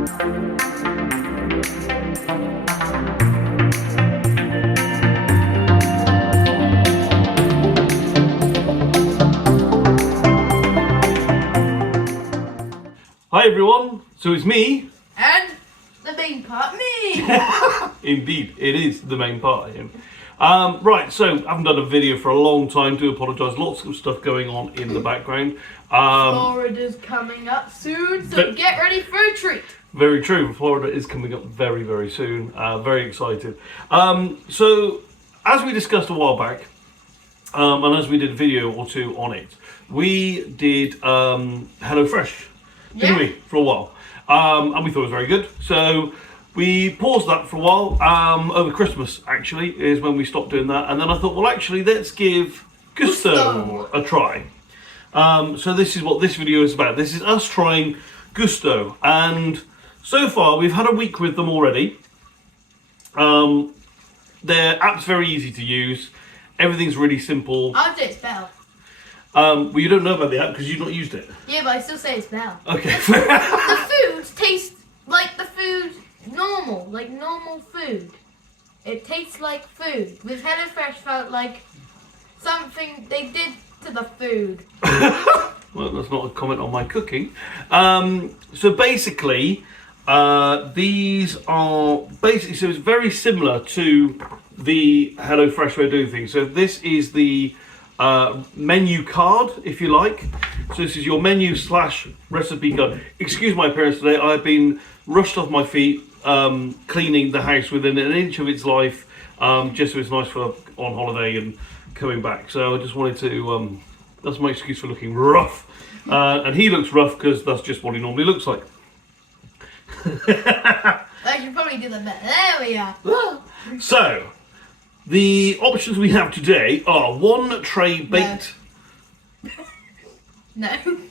Hi everyone, so it's me. And the main part, me! Indeed, it is the main part of him. Right, so I haven't done a video for a long time, do apologise, lots of stuff going on in the background. Florida's coming up soon, so get ready for a treat. Very true, Florida is coming up very, very soon, very excited. So, as we discussed a while back, and as we did a video or two on it, we did HelloFresh, didn't we, for a while, and we thought it was very good, so we paused that for a while. Over Christmas actually is when we stopped doing that, and then I thought, well, actually let's give Gusto a try. So this is what this video is about. This is us trying Gusto, and so far we've had a week with them already. Their app's very easy to use, everything's really simple. I'd say it's better. Well, you don't know about the app because you've not used it. Yeah, but I still say it's better. Okay. The food tastes like the food normal, like normal food. It tastes like food. With HelloFresh felt like something they did to the food. Well, that's not a comment on my cooking. So basically, these are basically, so it's very similar to the HelloFresh way of doing things. So this is the menu card, if you like. So this is your menu / recipe card. Excuse my appearance today. I've been rushed off my feet, cleaning the house within an inch of its life, just so it's nice for on holiday and coming back. So I just wanted to, that's my excuse for looking rough. And he looks rough because that's just what he normally looks like. I should probably do that better. There we are. So, the options we have today are one tray baked, No.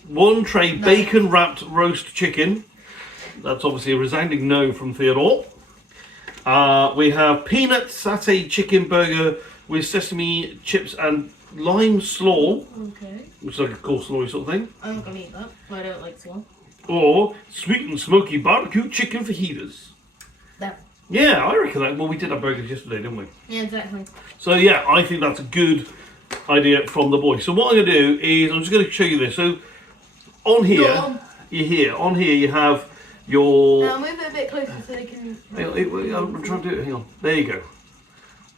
one tray bacon wrapped roast chicken. That's obviously a resounding no from Theodore. We have peanut satay chicken burger with sesame chips and lime slaw, Okay. which is like a coleslaw sort of thing. I'm not gonna eat that. I don't like slaw. Or sweet and smoky barbecue chicken fajitas. That. Yeah, I reckon that. Well, we did have burgers yesterday, didn't we? Yeah, exactly. So yeah, I think that's a good idea from the boy. So what I'm going to do is I'm just going to show you this. So on here, on here you have your. Now move it a bit closer so they can. I'm trying to do it. Hang on. There you go.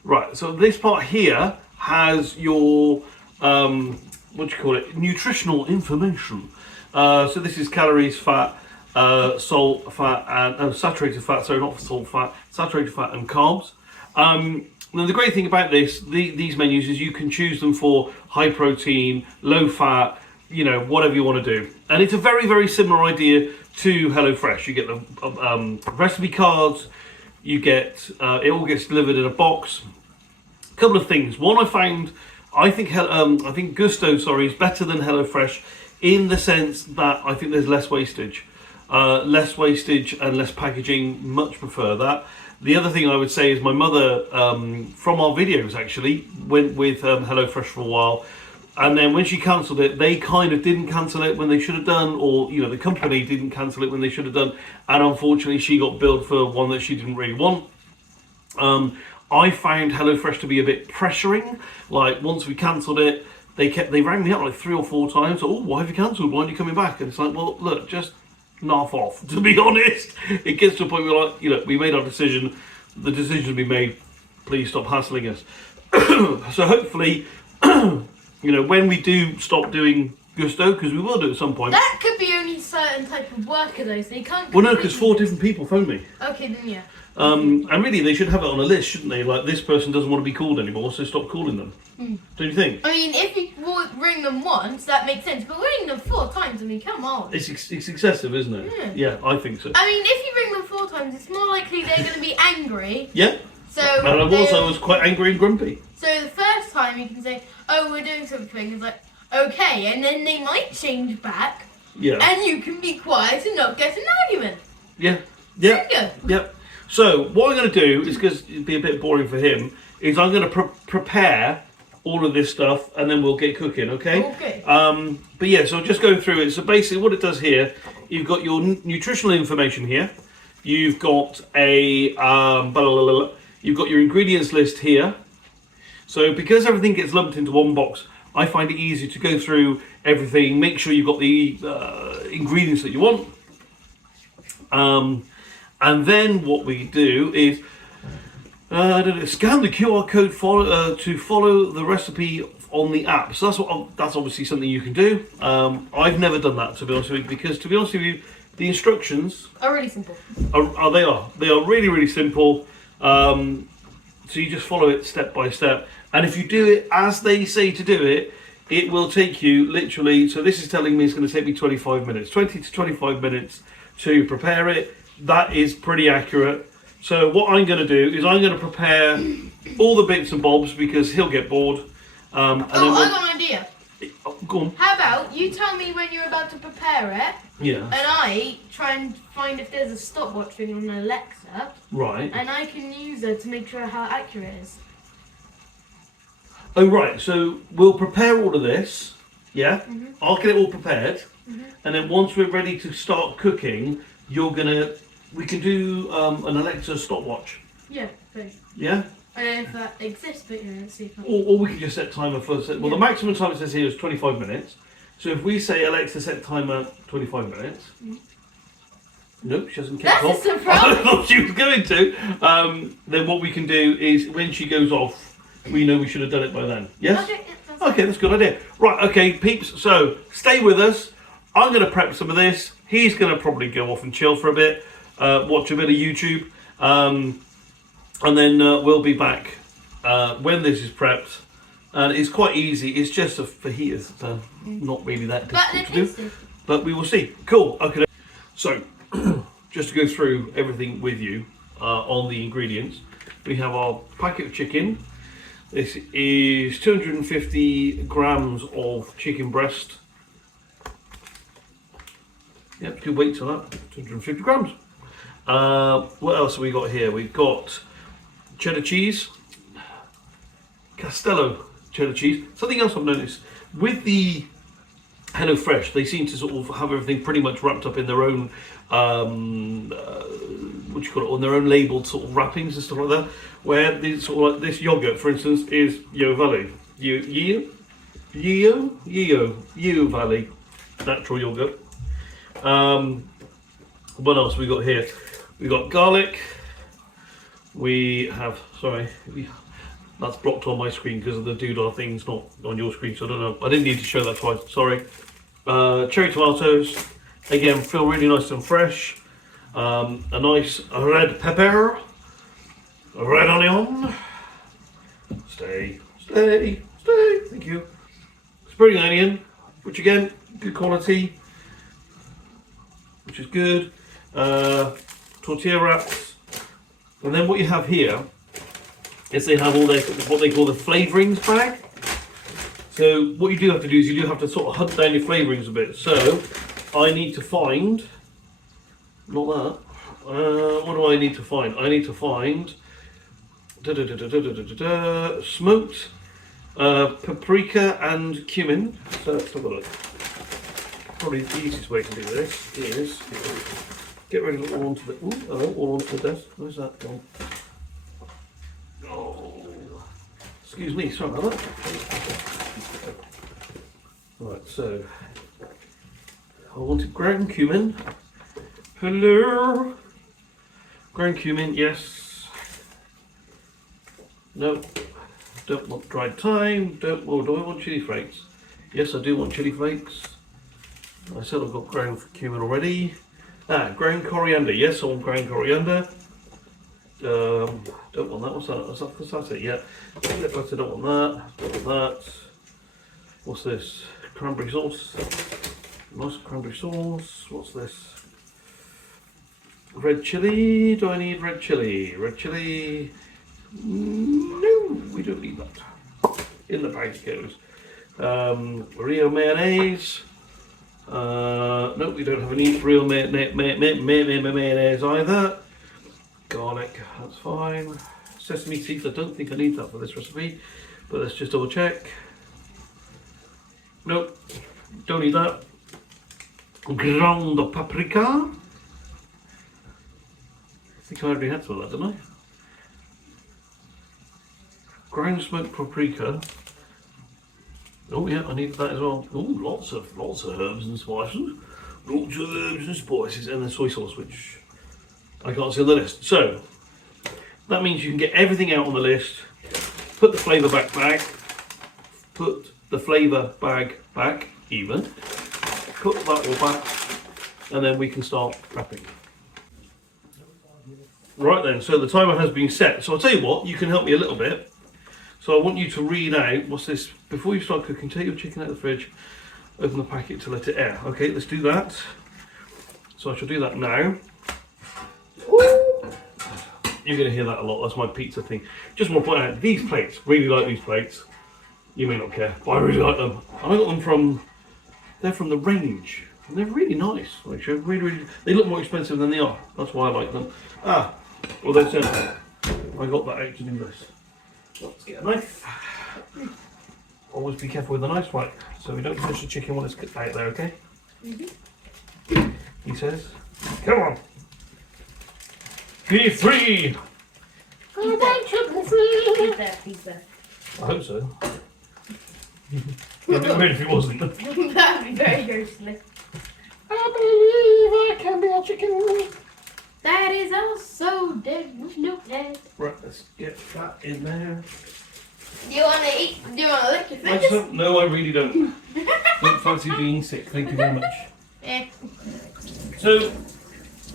Right. So this part here has your what do you call it? Nutritional information. So this is calories, fat, salt, fat, and saturated fat. So not salt, fat, saturated fat, and carbs. Now the great thing about these menus is you can choose them for high protein, low fat, you know, whatever you want to do. And it's a very, very similar idea to HelloFresh. You get the recipe cards, you get, it all gets delivered in a box. A couple of things. One, I think Gusto, is better than HelloFresh in the sense that I think there's less wastage. Less wastage and less packaging, much prefer that. The other thing I would say is my mother, from our videos actually, went with HelloFresh for a while, and then when she cancelled it, they kind of didn't cancel it when they should have done, or you know, the company didn't cancel it when they should have done, and unfortunately she got billed for one that she didn't really want. I found HelloFresh to be a bit pressuring. Like once we cancelled it, they rang me up like 3 or 4 times. Oh, why have you cancelled? Why aren't you coming back? And it's like, well, look, just naff off, to be honest. It gets to a point where, like, you know, we made our decision, the decision will be made, please stop hassling us. So hopefully, you know, when we do stop doing Gusto, because we will do it at some point. That could be only certain type of worker though, so you can't. Well, no, because 4 different people phoned me. Okay, then yeah. And really, they should have it on a list, shouldn't they? Like, this person doesn't want to be called anymore, so stop calling them. Don't you think? I mean, if you ring them once, that makes sense. But ringing them 4 times, I mean, come on. It's excessive, isn't it? Yeah, I think so. I mean, if you ring them 4 times, it's more likely they're going to be angry. Yeah. So. And I was quite angry and grumpy. So the first time you can say, "Oh, we're doing something," it's like, okay, and then they might change back. Yeah. And you can be quiet and not get an argument. Yeah. Yeah. There you go. Yep. So what I'm going to do is, because it'd be a bit boring for him, is I'm going to prepare all of this stuff, and then we'll get cooking. Okay. Okay. But yeah, so I'll just go through it. So basically, what it does here, you've got your nutritional information here. You've got a you've got your ingredients list here. So because everything gets lumped into one box, I find it easy to go through everything, make sure you've got the ingredients that you want. And then what we do is scan the QR code to follow the recipe on the app. So that's obviously something you can do. I've never done that, to be honest with you, because to be honest with you, the instructions are really simple. They are really, really simple. So you just follow it step by step, and if you do it as they say to do it, it will take you literally. So this is telling me it's going to take me 25 minutes, 20 to 25 minutes to prepare it. That is pretty accurate. So what I'm going to do is I'm going to prepare all the bits and bobs because he'll get bored. I got an idea. Go on. How about you tell me when you're about to prepare it, Yeah. and I try and find if there's a stopwatch thing on Alexa, Right. and I can use it to make sure how accurate it is. Oh right. So we'll prepare all of this. Yeah. I'll get it all prepared, and then once we're ready to start cooking, we can do an Alexa stopwatch. Yeah, great. Yeah. I don't know if that exists, but yeah, let's see if I Or we can just set timer for. Well, the maximum time it says here is 25 minutes. So if we say Alexa set timer 25 minutes. Nope, she hasn't kicked That's off. a surprise. I thought she was going to. Then what we can do is when she goes off, we know we should have done it by then. Yes? Okay, yeah, that's Okay, that's a good idea. Right, okay, peeps. So stay with us. I'm going to prep some of this. He's going to probably go off and chill for a bit, watch a bit of YouTube. And then we'll be back when this is prepped. And it's quite easy. It's just a fajita, so not really that But difficult to they're do. tasty. But we will see. Cool. Okay. So, just to go through everything with you on the ingredients, we have our packet of chicken. This is 250 grams of chicken breast. Yep, good weight to that. 250 grams. What else have we got here? We've got cheddar cheese, Castello cheddar cheese. Something else I've noticed with the HelloFresh, they seem to sort of have everything pretty much wrapped up in their own, what do you call it, on their own labelled sort of wrappings and stuff like that. Where this sort of like this yogurt, for instance, is Yo Valley, Yo Valley natural yogurt. What else we got here? We got garlic. We have, that's blocked on my screen because of the doodah thing's not on your screen, so I don't know. I didn't need to show that twice, sorry. Cherry tomatoes, again, feel really nice and fresh. A nice red pepper, a red onion. Stay, thank you. Spring onion, which again, good quality, which is good. Tortilla wraps. And then what you have here is they have all their, what they call the flavourings bag. So what you do have to do is you do have to sort of hunt down your flavourings a bit. So I need to find, not that, what do I need to find? I need to find smoked paprika and cumin. So let's have a look. Probably the easiest way to do this is get rid of it all onto the, all onto the desk. Where's that gone? Oh, excuse me, sorry about that. Right, so I wanted ground cumin. Hello, ground cumin, yes. No, don't want dried thyme. Don't. Oh, do I want chili flakes? Yes, I do want chili flakes. I said I've got ground cumin already. Ground coriander. Yes, I want ground coriander. Don't want that. What's that? What's that it? Yeah. Don't want that. Don't want that. What's this? Cranberry sauce. Nice cranberry sauce. What's this? Red chili. Do I need red chili? Red chili. No, we don't need that. In the bag it goes. Rio mayonnaise. No, we don't have any real mayonnaise either. Garlic, that's fine. Sesame seeds, I don't think I need that for this recipe. But let's just double check. Nope, don't need that. Ground paprika. I think I already had some of that, didn't I? Ground smoked paprika. Oh yeah, I needed that as well. Oh, lots of herbs and spices. Lots of herbs and spices, and then soy sauce, which I can't see on the list. So that means you can get everything out on the list. Put the flavour bag. Put the flavour bag back even. Put that all back, and then we can start prepping. Right then, so the timer has been set. So I'll tell you what, you can help me a little bit. So I want you to read out, what's this? Before you start cooking, take your chicken out of the fridge, open the packet to let it air. Okay, let's do that. So I shall do that now. You're going to hear that a lot, that's my pizza thing. Just want to point out, these plates, really like these plates. You may not care, but I really like them. I got them they're from the Range. And they're really nice, actually. Really, they look more expensive than they are. That's why I like them. Although said, I got that out to do this. Let's get a knife. Always be careful with the knife, right? So we don't touch the chicken when it's cooked out there, okay? He says, come on. Be free! I want chicken free! Eat that pizza. I hope so. It'd be weird if it wasn't. That'd be very ghostly. I believe I can be a chicken. That is also dead with no head. Right, let's get that in there. Do you want to eat? Do you want to lick your fingers? No, I really don't. Don't fancy being sick, thank you very much. Yeah. So,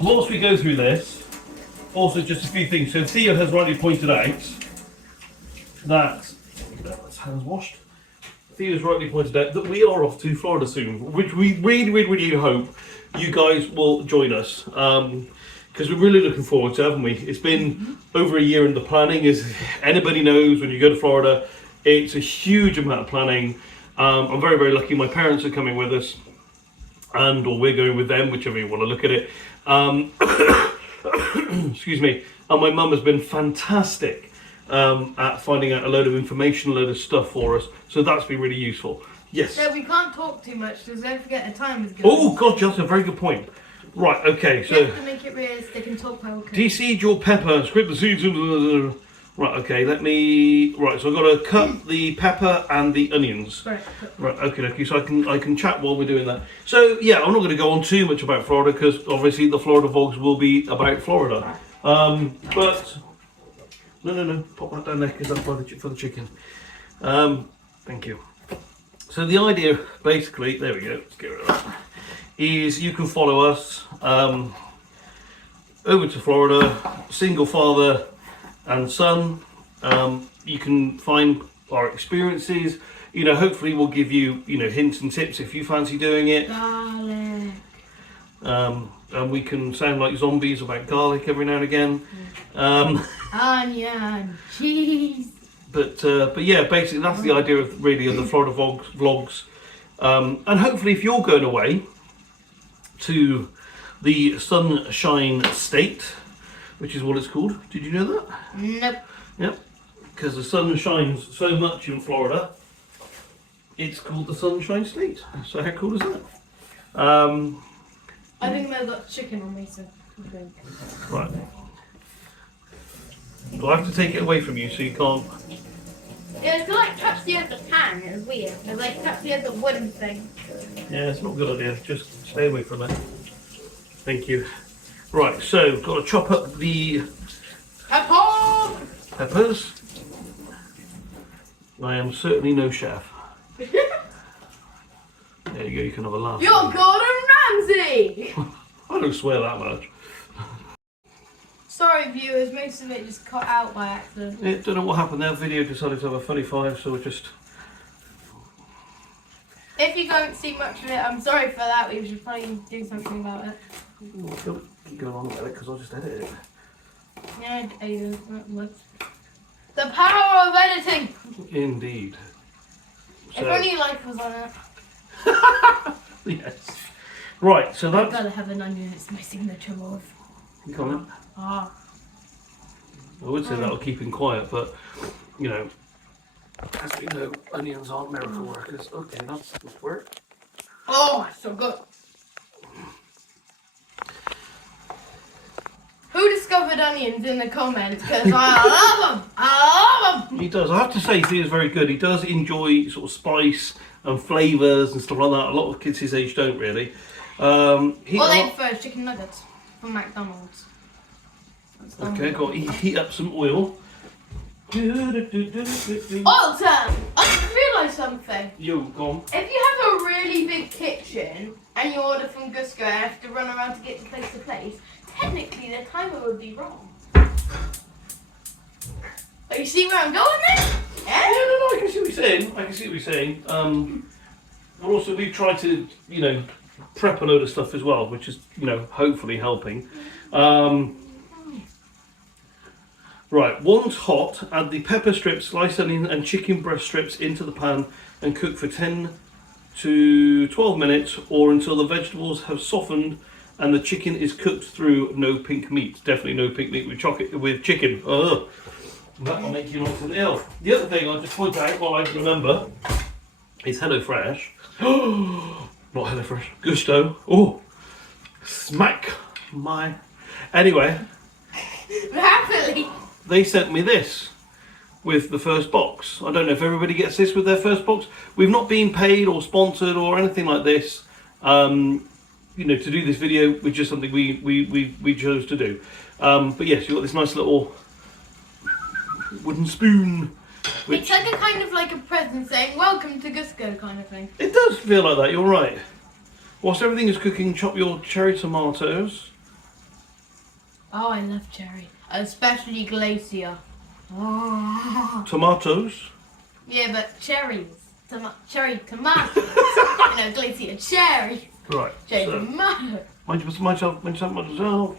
whilst we go through this, also just a few things. So Theo has rightly pointed out that, that's hands washed. Theo's rightly pointed out that we are off to Florida soon, which we really hope you guys will join us. Because we're really looking forward to it, haven't we? It's been over a year in the planning. As anybody knows, when you go to Florida, it's a huge amount of planning. I'm very lucky. My parents are coming with us, or we're going with them, whichever you want to look at it. Excuse me. And my mum has been fantastic at finding out a load of information, a load of stuff for us. So that's been really useful. Yes. So we can't talk too much because don't forget the time is good. Oh God, that's a very good point. Right, okay, so... You have to make it realistic and talk while we're cooking. De-seed your pepper, scrape the seeds into... Right, okay, let me... Right, so I've got to cut the pepper and the onions. Right, okay, so I can chat while we're doing that. So, yeah, I'm not going to go on too much about Florida because obviously the Florida vlogs will be about Florida. But... No, pop that down there because that's for the chicken. Thank you. So the idea, basically... There we go, let's get rid of that. Is you can follow us over to Florida, single father and son. You can find our experiences. You know, hopefully we'll give you, hints and tips if you fancy doing it. Garlic. And we can sound like zombies about garlic every now and again. Onion, cheese. But yeah, basically that's the idea of the Florida vlogs. And hopefully if you're going away to the Sunshine State, which is what it's called. Did you know that? Nope. Yep. Because the sun shines so much in Florida, it's called the Sunshine State. So how cool is that? I think they've got chicken on me, so okay. Right. Do I have to take it away from you so you can't? Yeah, it's like touch the other pan. It's weird. It's like touch the other wooden thing. Yeah, it's not a good idea. Just stay away from it. Thank you. Right, so got to chop up the peppers. I am certainly no chef. There you go. You can have a laugh. You're Gordon Ramsay. I don't swear that much. Sorry, viewers. Most of it just cut out by accident. Yeah, don't know what happened there. Video decided to have a funny five, so we're just. If you don't see much of it, I'm sorry for that. We should probably do something about it. Don't keep going on about it because I'll just edit it. Yeah, the power of editing. Indeed. So, If only life was on it. yes. Right, so I've that's. got to have an onion. It's my signature move. You comment? Ah. I would say that'll keep him quiet, but As we know, onions aren't miracle workers. Okay, that's good work. Oh, so good. Who discovered onions in the comments? Because I love them. I love them. He does. I have to say, he is very good. He does enjoy sort of spice and flavours and stuff like that. A lot of kids his age don't really. Well, they prefer chicken nuggets from McDonald's. Okay, got to heat up some oil. Oil time! I just realised something. Yo, go on. If you have a really big kitchen and you order from Gusco and have to run around to get to place, technically the timer would be wrong. But you see where I'm going there? Yeah, no, I can see what you're saying. But also we try to, prep a load of stuff as well, which is, hopefully helping. Right, once hot, add the pepper strips, sliced onion and chicken breast strips into the pan and cook for 10 to 12 minutes or until the vegetables have softened and the chicken is cooked through. No pink meat. Definitely no pink meat with chicken. Ugh. That'll make you nice and ill. The other thing I'll just point out while I remember is HelloFresh. Not HelloFresh. Gusto. Oh, smack my. Anyway. Happily. They sent me this with the first box. I don't know if everybody gets this with their first box. We've not been paid or sponsored or anything like this. To do this video, which is just something we chose to do. But yes, you've got this nice little wooden spoon. It's like a kind of like a present saying, welcome to Gusco kind of thing. It does feel like that, you're right. Whilst everything is cooking, chop your cherry tomatoes. Oh, I love cherry. Especially Glacier. Oh. Tomatoes. Yeah, but cherries. Cherry tomatoes. Glacier cherry. Right. Cherry So, tomato. mind yourself.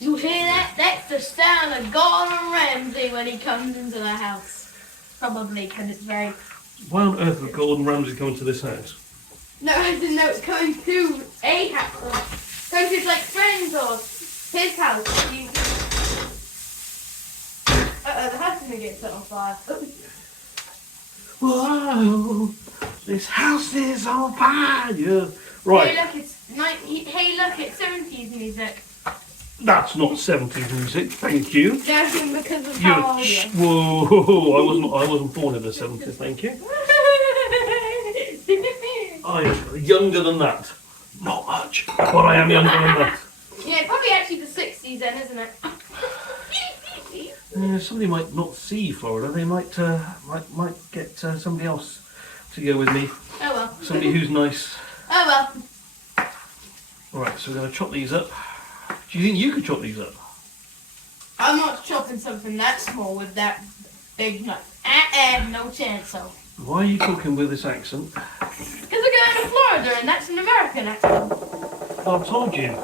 You hear that? That's the sound of Gordon Ramsay when he comes into the house. Probably because it's very... Why on earth would Gordon Ramsay come into this house? No, I didn't know it's coming to a house. Going to his friends or his house. The house is going to get set on fire. Whoa, this house is on fire. Right. Hey, look, it's 70s music. That's not 70s music, thank you. Judging because of how old you are. Whoa, I wasn't born in the 70s, thank you. I'm younger than that. Not much, but I am younger than that. Yeah, probably actually the 60s then, isn't it? Somebody might not see Florida. They might get somebody else to go with me. Oh well. Somebody who's nice. Oh well. Alright, so we're going to chop these up. Do you think you could chop these up? I'm not chopping something that small with that big knife. No chance, so. Why are you talking with this accent? Because we're going to Florida and that's an American accent. I told you.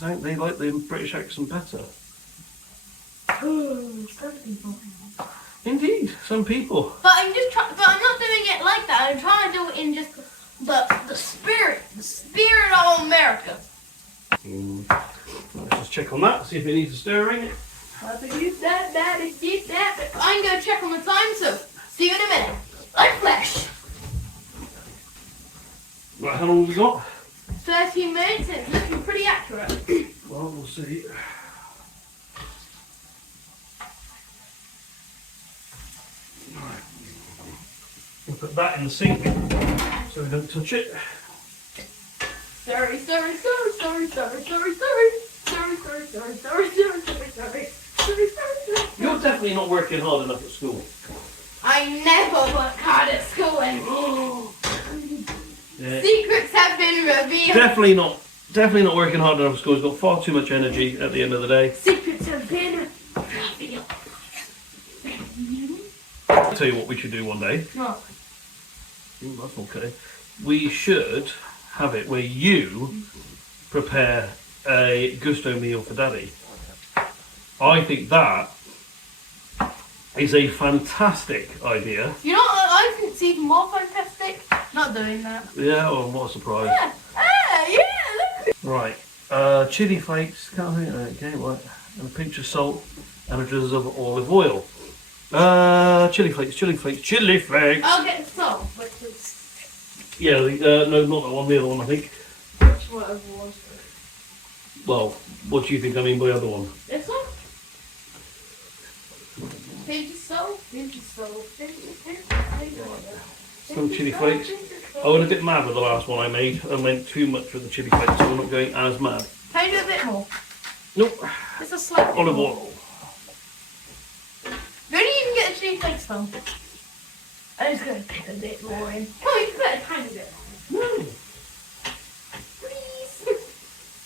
They like the British accent better. Some people. Indeed, some people. But I'm not doing it like that. I'm trying to do it in just the spirit of America. Let's just check on that, see if it needs a stirring. I'm going to check on the time, so see you in a minute. Like flash. Right, how long have we got? 13 minutes, and it's looking pretty accurate. Well, we'll see. Right. We'll put that in the sink so we don't touch it. Sorry. You're definitely not working hard enough at school. I never work hard at school anymore. Yeah. Secrets have been revealed. Definitely not working hard enough at school. He's got far too much energy at the end of the day. Secrets have been revealed. I'll tell you what we should do one day. What? That's okay. We should have it where you prepare a gusto meal for Daddy. I think that is a fantastic idea. You know what I think it's even more fantastic? Not doing that. Yeah, oh, what a surprise. Yeah, look. Right, chili flakes, okay, right, and a pinch of salt and a drizzle of olive oil. Chili flakes, chili flakes, chili flakes. I'll get salt, which is Yeah, no, not that one, the other one, I think. whatever was. Well, what do you think I mean by the other one? This one? Pinch of salt, pinch of salt, pinch of Some chili flakes. I went a bit mad with the last one I made. I went too much with the chili flakes, so I'm not going as mad. Can I do a bit more? Nope. Just a slight bit Olive more. oil. Where do you even get the chili flakes from? I'm just going to put a bit more in. Come on, you can put a tiny bit. Please.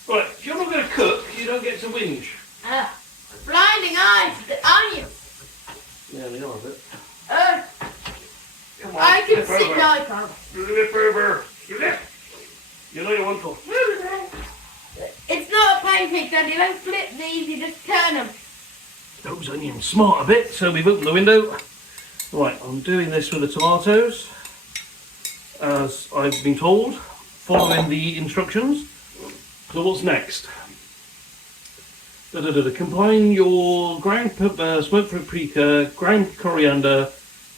Right, if you're not going to cook, you don't get to whinge. Blinding eyes, the onion. Yeah, they are a bit. Come on, I can flip sit over. now, I can't. Flip over. Flip. You know you want to. It's not a pancake, Daddy. You don't flip these, you just turn them. Those onions smart a bit, so we've opened the window. Right, I'm doing this with the tomatoes, as I've been told, following the instructions. So what's next? Combine your ground smoked paprika, ground coriander,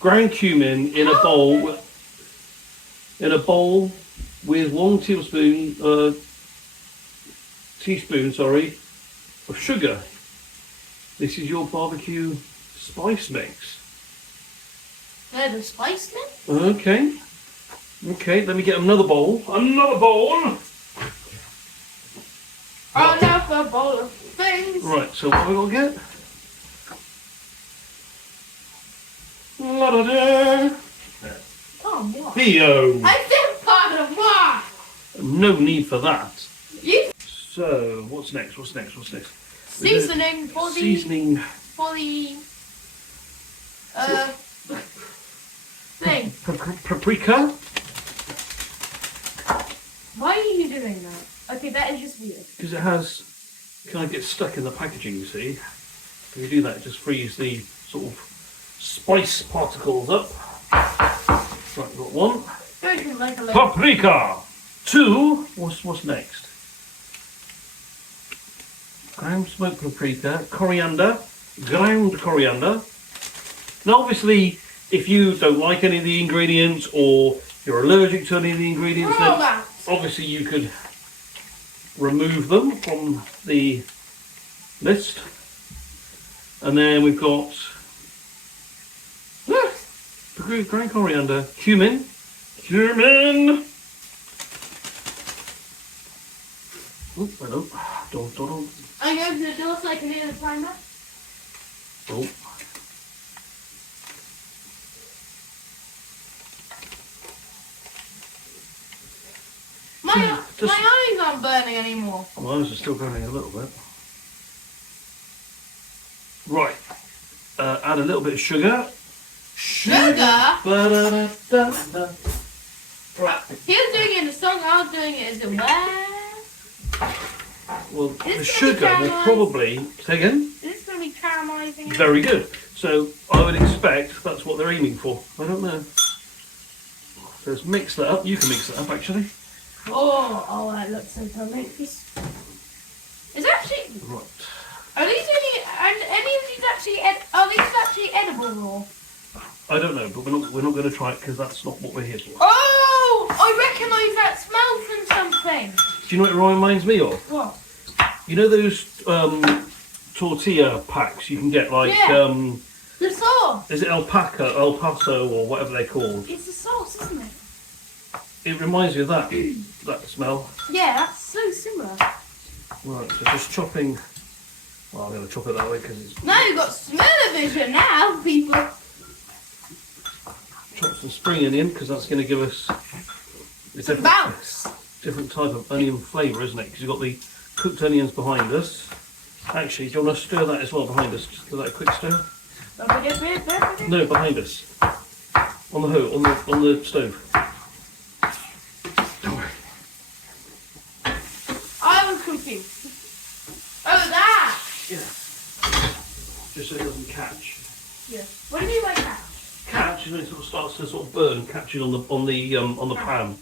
ground cumin in a bowl. With 1 teaspoon, of sugar. This is your barbecue spice mix. The spice mix? Okay. Okay, let me get another bowl. Another bowl! Oh, now for a bowl of things. Right, so what have we got to get? La-da-da! Oh, what? Theo! I said part of what? No need for that. You So, what's next? What's next? seasoning for the Seasoning. thing. Paprika. Why are you doing that? Okay, that is just weird. Because it has, kind of gets stuck in the packaging, you see. If you do that, it just frees the sort of spice particles up. Right, we've got 1. Don't like a little. Paprika. 2. What's next? Ground smoked paprika, coriander, ground coriander. Now, obviously, if you don't like any of the ingredients or you're allergic to any of the ingredients, then obviously you could remove them from the list. And then we've got ground coriander, cumin. Oh, hello. Don't. I'm going to the door so I can hear the timer. Oh. My Just- eyes aren't burning anymore. My eyes are still burning a little bit. Right. Add a little bit of sugar. Sugar? Ba-da-da-da-da. Right. He was doing it in the song, I was doing it as a what? Well, It's the gonna be sugar will caramelised. probably... Say again? Is this going to be caramelizing? Very good. So I would expect that's what they're aiming for. I don't know. So let's mix that up. You can mix it up, actually. Oh, that looks so delicious. It's actually, Right. are these any of these actually, are these actually edible or? I don't know, but we're not going to try it because that's not what we're here for. Oh, I recognise that smell from something. Do you know what it reminds me of? What? You know those tortilla packs you can get, like, Yeah. The sauce. is it El Paso or whatever they're called? It's the sauce, isn't it? It reminds me of that smell. Yeah, that's so similar. Right, so just chopping. Well, I'm going to chop it that way because it's Now you've got smell-o-vision now, people. chop some spring onion because that's going to give us a Some bounce. different type of onion flavour, isn't it? Because you've got the cooked onions behind us. Actually, do you want to stir that as well behind us? Just give that a quick stir. Don't forget this. No, behind us. On the stove. Don't worry. I was confused. Oh, that. Yeah. Just so it doesn't catch. Yeah. What do you mean by that? Catch is when it sort of starts to sort of burn, catching on the pan.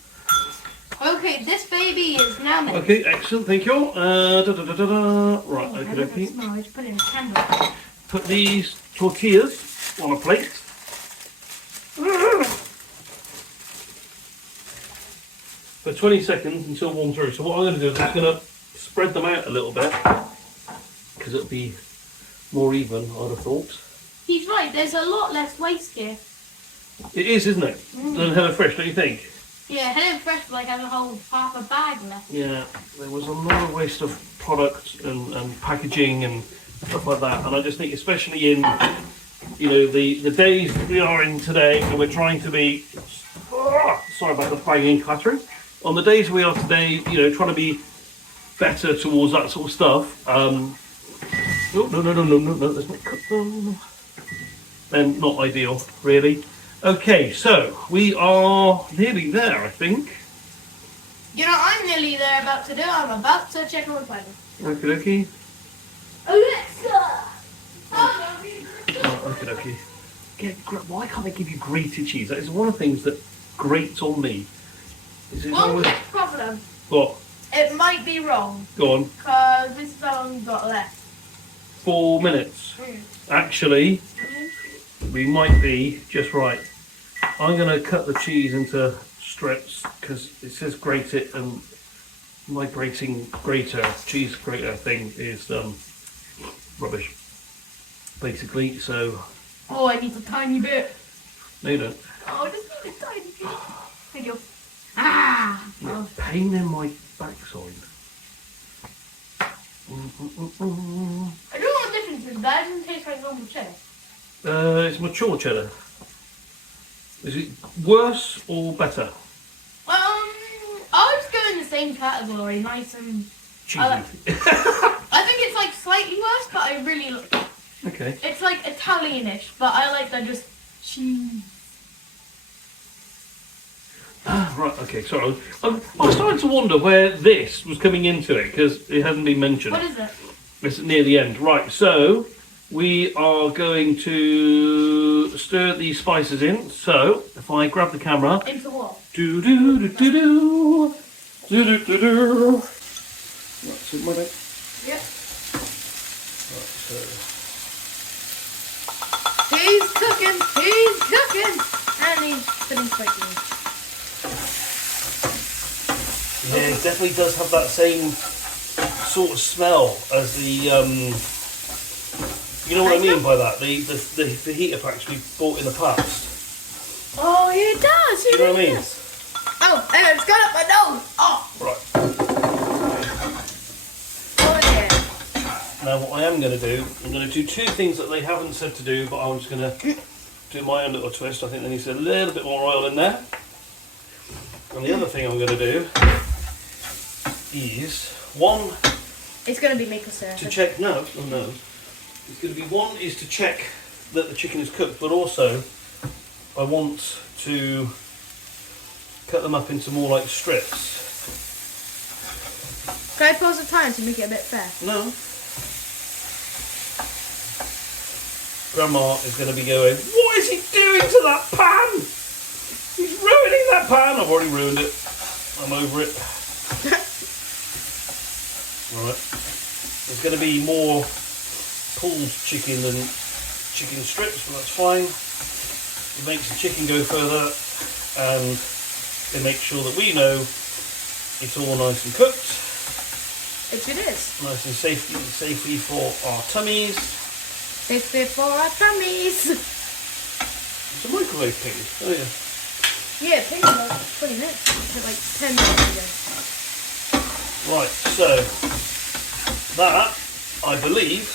Okay, this baby is now made. Okay, excellent, thank you. Right, I okay, love the okay. smell. I just put it in a candle. Put these tortillas on a plate. For 20 seconds until warm through. So what I'm going to do is I'm going to spread them out a little bit because it'll be more even, I'd have thought. He's right, there's a lot less waste here. It is, isn't it? Than HelloFresh, don't you think? Yeah, HelloFresh like has a whole half a bag left. Yeah, there was a lot of waste of product and packaging and stuff like that. And I just think, especially in, you know, the days we are in today, and we're trying to be, sorry about the banging clattering. On the days we are today, you know, trying to be better towards that sort of stuff. No, let's not cut them. Then not ideal, really. Okay, so we are nearly there, I think. You know, I'm nearly there about to do. I'm about to check on my phone. Okie dokie. Alexa! Okie dokie. Why can't they give you grated cheese? That is one of the things that grates on me. Is it One always... quick problem. What? It might be wrong. Go on. Because this is how long we've got left. 4 minutes. Actually, we might be just right. I'm going to cut the cheese into strips because it says grate it, and my cheese grater thing is rubbish, basically. So. Oh, I need a tiny bit. No, you don't. Oh, just need a tiny bit. Thank you. Ah! Oh. Pain in my backside. I don't know what the difference is, but that doesn't taste like normal cheddar. It's mature cheddar. Is it worse or better? I'll just go in the same category, nice and Cheesy. I think it's like slightly worse, but I really like it. Okay. It's like Italianish, but I like that just cheese. Right, okay, sorry. I was starting to wonder where this was coming into it, because it hasn't been mentioned. What is it? It's near the end. Right, so we are going to stir these spices in. So, if I grab the camera. Into what? Do-do-do-do-do. Do-do-do-do. Right, so my bit. Yep. Right, so. He's cooking, and he's putting spices. Yeah, it definitely does have that same sort of smell as the, you know what I mean by that? The heater packs we bought in the past. Oh, it does. You know what I mean? Oh, it's got up my nose. Oh. Right. Oh, yeah. Now what I am going to do, I'm going to do two things that they haven't said to do, but I'm just going to do my own little twist. I think there needs a little bit more oil in there. And the other thing I'm going to do is one. It's going to be maple syrup. To check, no. It's going to be one is to check that the chicken is cooked, but also I want to cut them up into more like strips. Can I pause the time to make it a bit fair? No. Grandma is going to be going, what is he doing to that pan? He's ruining that pan. I've already ruined it. I'm over it. Right. There's going to be more pulled chicken than chicken strips, but that's fine. It makes the chicken go further, and it makes sure that we know it's all nice and cooked. It is. Nice and safely for our tummies. Safely for our tummies. It's a microwave pig. Oh yeah. Yeah, it takes about 20 minutes. It took like 10 minutes ago. Right, so that, I believe,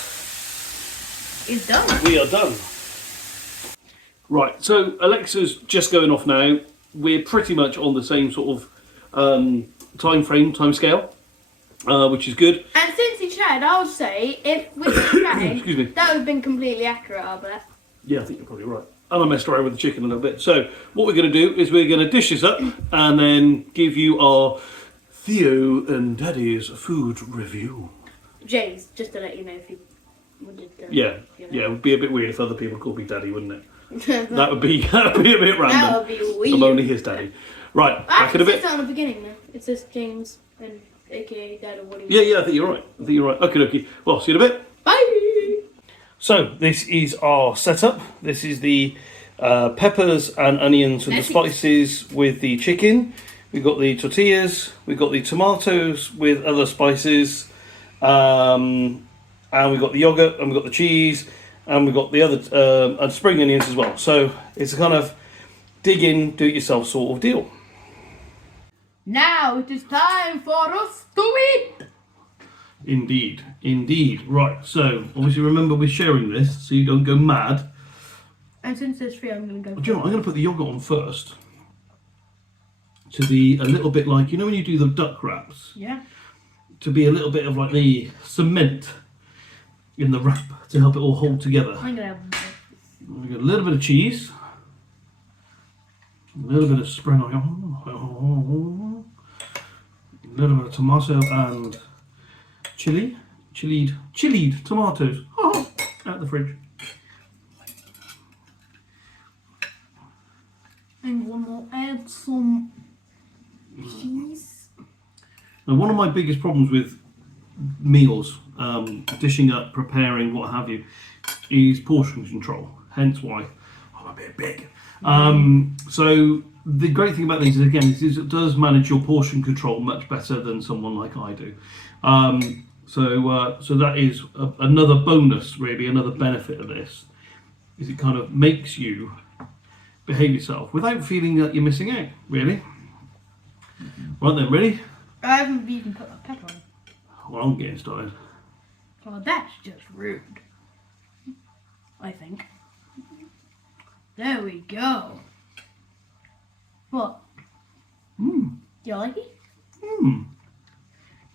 is done. We are done. Right, so Alexa's just going off now. We're pretty much on the same sort of time scale, which is good. And since he chatted, I would say, if with the chatting, Excuse me. that would have been completely accurate, I bet. Yeah, I think you're probably right. And I messed around with the chicken a little bit. So what we're going to do is we're going to dish this up and then give you our Theo and Daddy's food review. James, just to let you know if you wanted to. Yeah, it would be a bit weird if other people called me Daddy, wouldn't it? that would be a bit random. That would be weird. I'm only his daddy. Right, back in a bit. It says that on the beginning now. It says James and aka Dad or what do you Yeah, I think you're right. Okay. Well, see you in a bit. Bye! So this is our setup. This is the peppers and onions with the spices with the chicken. We've got the tortillas. We've got the tomatoes with other spices. And we've got the yogurt and we've got the cheese. And we've got the other and spring onions as well. So it's a kind of dig in, do it yourself sort of deal. Now it is time for us to eat. Indeed, indeed. Right, so obviously remember we're sharing this so you don't go mad. And since there's 3, I'm going to go. Do you know what? I'm going to put the yogurt on first to be a little bit like, you know when you do the duck wraps? Yeah. To be a little bit of like the cement in the wrap to help it all hold together. I'm going to have. We got a little bit of cheese, a little bit of spring onion, a little bit of tomato and chilled tomatoes out the fridge. And one more, add some cheese. Now, one of my biggest problems with meals, dishing up, preparing, what have you, is portion control. Hence why I'm a bit big. So the great thing about these is, again, is it does manage your portion control much better than someone like I do. So that is another bonus, really, another benefit of this, is it kind of makes you behave yourself without feeling that you're missing out, really. Right then, ready? I haven't even put a pepper on. Well, I'm getting started. Well, that's just rude. I think. There we go. What? Do you like it?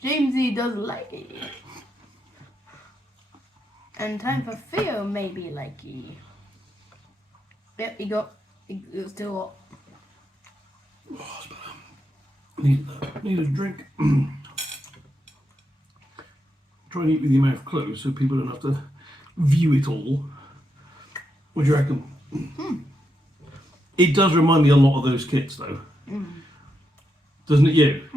Jamesy doesn't like it. And time for Theo maybe like it. Yep, he got. It was still hot. Oh, it's better. Need a drink. Try and eat with your mouth closed so people don't have to view it all. What do you reckon? It does remind me a lot of those kits though. Doesn't it you?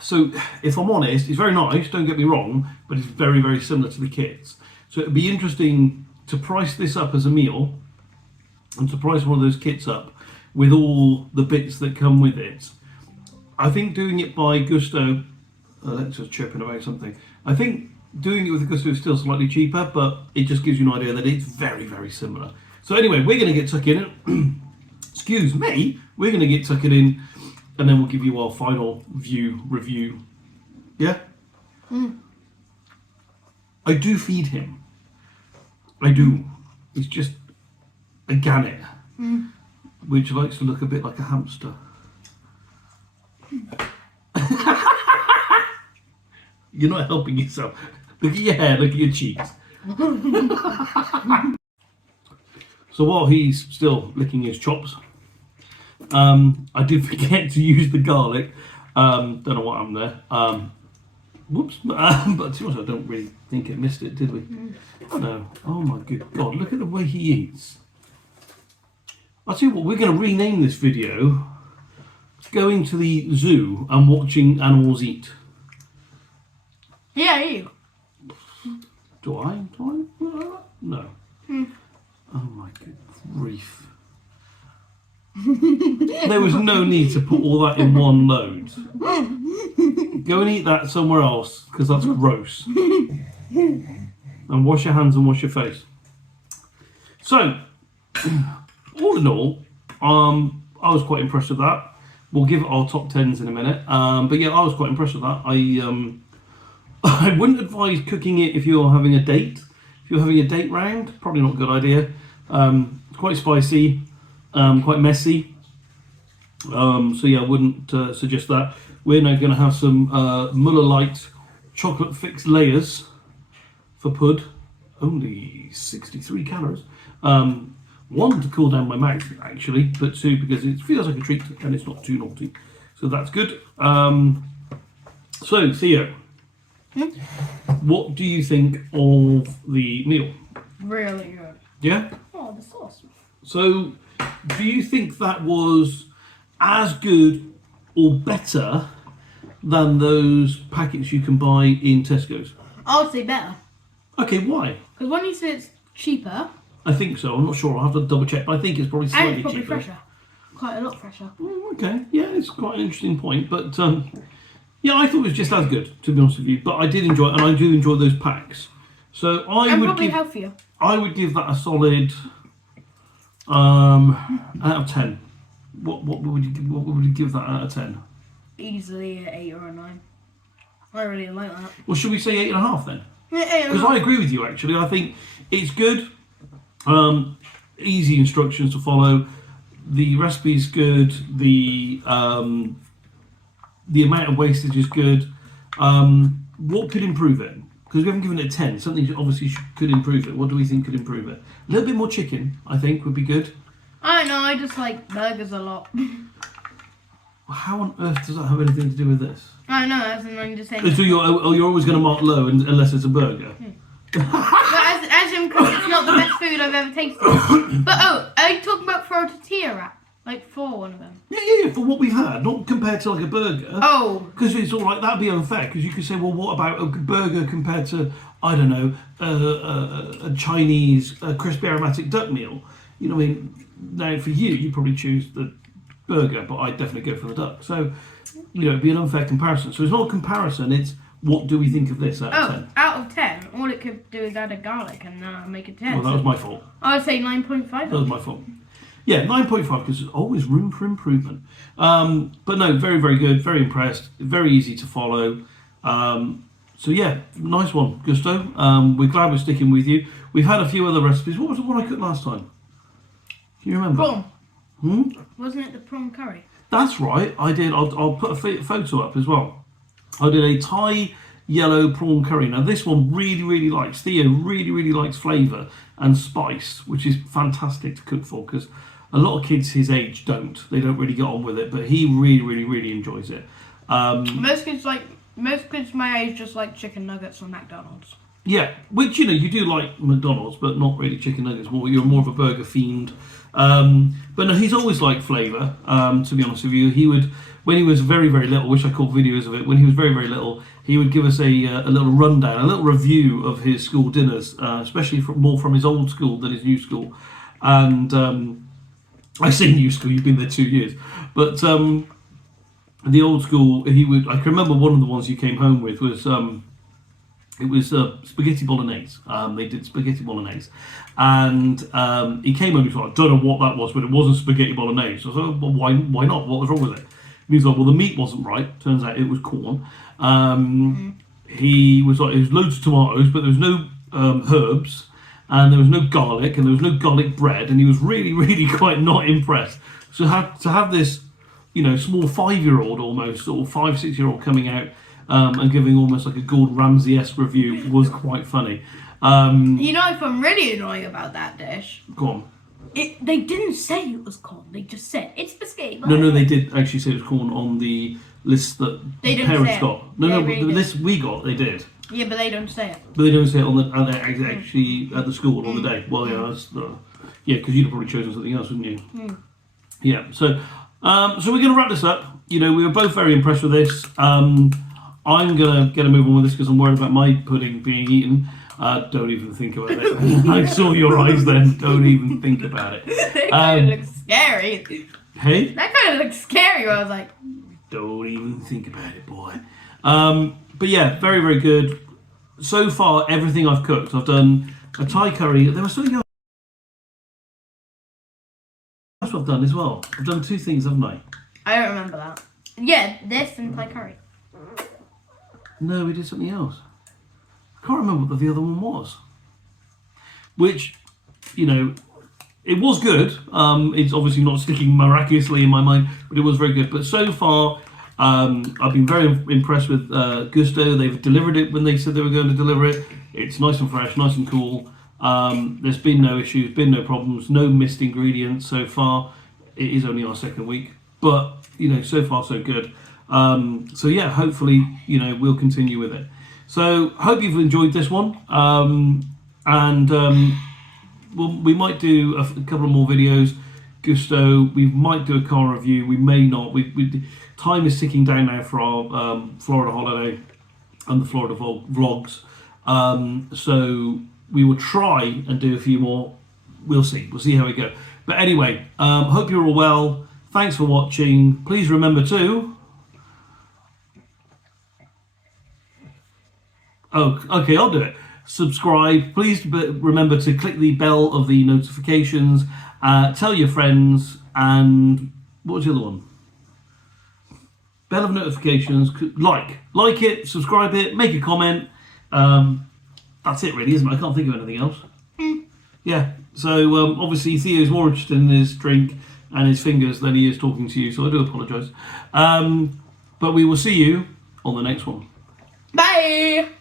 So if I'm honest, it's very nice, don't get me wrong, but it's very, very similar to the kits. So it'd be interesting to price this up as a meal and to price one of those kits up with all the bits that come with it. I think doing it by Gusto, let's just chirping about something. I think doing it with Gusto is still slightly cheaper, but it just gives you an idea that it's very, very similar. So anyway, we're going to get tucking in. Excuse me, we're going to get tucking in, and then we'll give you our final review. Yeah? I do feed him. I do. It's just a gannet, which likes to look a bit like a hamster. You're not helping yourself. Look at your hair, look at your cheeks. So while he's still licking his chops, I did forget to use the garlic. Don't know what happened there. Whoops. But to be honest, I don't really think it missed it, did we? No. Oh my good God, look at the way he eats. I'll tell you what, we're going to rename this video Going to the Zoo and Watching Animals Eat. Yeah, you. Do I? No. Oh my good grief. There was no need to put all that in one load. Go and eat that somewhere else, because that's gross. And wash your hands and wash your face. So, all in all, I was quite impressed with that. We'll give it our top 10s in a minute. But yeah, I was quite impressed with that. I wouldn't advise cooking it if you're having a date. If you're having a date round, probably not a good idea. It's quite spicy, quite messy. So yeah, I wouldn't suggest that. We're now going to have some Muller Light chocolate fixed layers for Pud. Only 63 calories. One, to cool down my mouth, actually, but two, because it feels like a treat and it's not too naughty. So that's good. So, Theo, what do you think of the meal? Really good. Yeah? Oh, the sauce. So, do you think that was as good or better than those packets you can buy in Tesco's? I would say better. Okay, why? Because one you said it's cheaper, I think so. I'm not sure. I'll have to double check, but I think it's probably and slightly it's probably cheaper. fresher. Quite a lot fresher. Okay, yeah, it's quite an interesting point, but yeah, I thought it was just as good, to be honest with you. But I did enjoy it, and I do enjoy those packs. So And probably healthier. I would give that a solid out of 10. What would you give that out of 10? Easily an 8 or a 9. I really like that. Well, should we say 8.5 then? Yeah, Because I agree with you, actually. I think it's good. Easy instructions to follow. The recipe's good. The amount of wastage is good. What could improve it? Because we haven't given it a 10. Something obviously could improve it. What do we think could improve it? A little bit more chicken, I think, would be good. I don't know, I just like burgers a lot. Well, how on earth does that have anything to do with this? I don't know, as in I'm just saying. So you're always going to mark low unless it's a burger? But as in, because it's not the best food I've ever tasted. But are you talking about for a tortilla wrap? Like for one of them? Yeah, for what we've had, not compared to like a burger. Oh. Because it's all like, that'd be unfair, because you could say, well, what about a burger compared to, I don't know, a Chinese crispy aromatic duck meal? You know what I mean? Now, for you probably choose the burger, but I'd definitely go for the duck. So, you know, it'd be an unfair comparison. So it's not a comparison, it's what do we think of this out of 10? Out of 10, all it could do is add a garlic and make it 10. Well, that was my fault. I would say 9.5. That was my fault. Yeah, 9.5, because there's always room for improvement. But no, very, very good, very impressed, very easy to follow. So yeah, nice one, Gusto. We're glad we're sticking with you. We've had a few other recipes. What was the one I cooked last time? Do you remember? Prawn. Wasn't it the prawn curry? That's right, I did. I'll put a photo up as well. I did a Thai yellow prawn curry. Now this one really likes, Theo really likes flavour and spice, which is fantastic to cook for, because a lot of kids his age don't. They don't really get on with it, but he really enjoys it. Most kids my age just like chicken nuggets from McDonald's. Yeah, which, you know, you do like McDonald's, but not really chicken nuggets. You're more of a burger fiend. But no, he's always liked flavour, to be honest with you. He would, when he was very little, which I caught videos of it, when he was very little, he would give us a little rundown, a little review of his school dinners, especially more from his old school than his new school. And I say new school, you've been there 2 years. But the old school, I can remember one of the ones you came home with was... it was spaghetti bolognese. They did spaghetti bolognese, and he came home and he was like, I don't know what that was, but it wasn't spaghetti bolognese. So I thought, well, why not? What was wrong with it? And he was like, well, the meat wasn't right. Turns out it was corn. He was like, it was loads of tomatoes, but there was no herbs, and there was no garlic, and there was no garlic bread, and he was really quite not impressed. So to have this, you know, small 5-year-old almost, or 5-6-year-old coming out and giving almost like a Gordon Ramsay-esque review was quite funny. You know if I'm really annoying about that dish? Go on. They didn't say it was corn. They just said it's spaghetti. No, they did actually say it was corn on the list that They didn't parents say it. got. They No, really the did. list we got, they did. Yeah, but they don't say it. But they don't say it on actually at the school on the day. Well, yeah, because you'd have probably chosen something else, wouldn't you? Yeah. So we're going to wrap this up. You know, we were both very impressed with this. I'm going to get a move on with this because I'm worried about my pudding being eaten. Don't even think about it. I saw your eyes then. Don't even think about it. That kind of looks scary. Hey? That kind of looks scary. I was like, Don't even think about it, boy. But yeah, very good. So far, everything I've cooked, I've done a Thai curry. There was something else I've done as well. I've done 2 things, haven't I? I don't remember that. Yeah, this and Thai curry. No, we did something else. I can't remember what the other one was. Which, you know, it was good. It's obviously not sticking miraculously in my mind, but it was very good. But so far, I've been very impressed with Gusto. They've delivered it when they said they were going to deliver it. It's nice and fresh, nice and cool. There's been no issues, been no problems, no missed ingredients so far. It is only our 2nd week, but you know, so far so good. So yeah, hopefully, you know, we'll continue with it. So hope you've enjoyed this one, we might do a couple of more videos. Gusto, we might do a car review, we may not. Time is ticking down now for our Florida holiday and the Florida vlogs. So we will try and do a few more. We'll see. We'll see how we go. But anyway, hope you're all well. Thanks for watching. Please remember to... Oh, okay, I'll do it. Subscribe. Please remember to click the bell of the notifications. Tell your friends. And what was the other one? Bell of notifications. Like it. Subscribe it. Make a comment. That's it really, isn't it? I can't think of anything else. Yeah. So obviously Theo's more interested in his drink and his fingers than he is talking to you. So I do apologise. But we will see you on the next one. Bye.